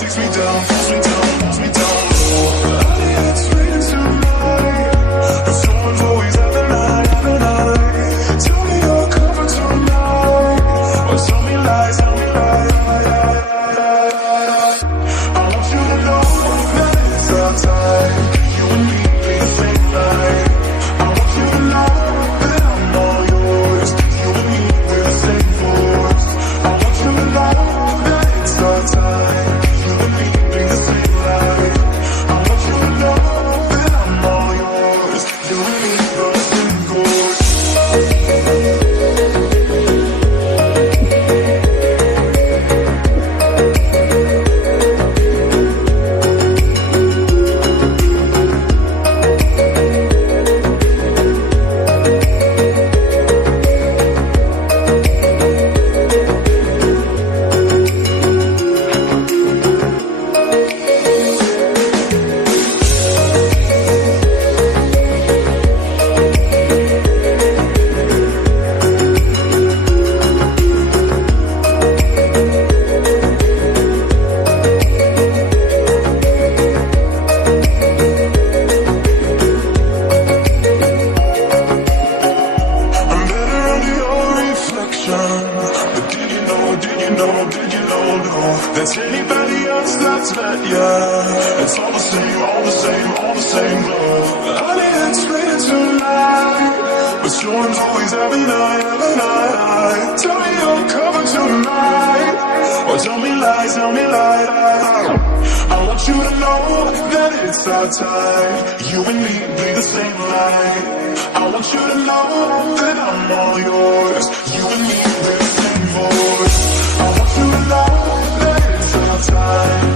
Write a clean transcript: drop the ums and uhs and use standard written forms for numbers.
takes me down, pulls me down, pulls me down low. It's raining tonight, but someone's always at the night, at the night. Tell me you're coming tonight, or tell me lies, tell me lies. I want you to know that it's our time. You and me be the same night. I want you to know that I'm all yours. You and me, we're the same force. I want you to know that it's our time. You and me be the same light. I want you to know that I'm all yours. You and me, we're the same course. There's anybody else that's met ya? It's all the same, all the same, all the same glow. Honey, it's raining tonight, but storms always every night, every night. Tell me you're coming tonight, or tell me lies, tell me lies. I want you to know that it's our time. You and me be the same light. I want you to know that I'm all yours. You and me, we're the same voice. I want you to know that it's our time.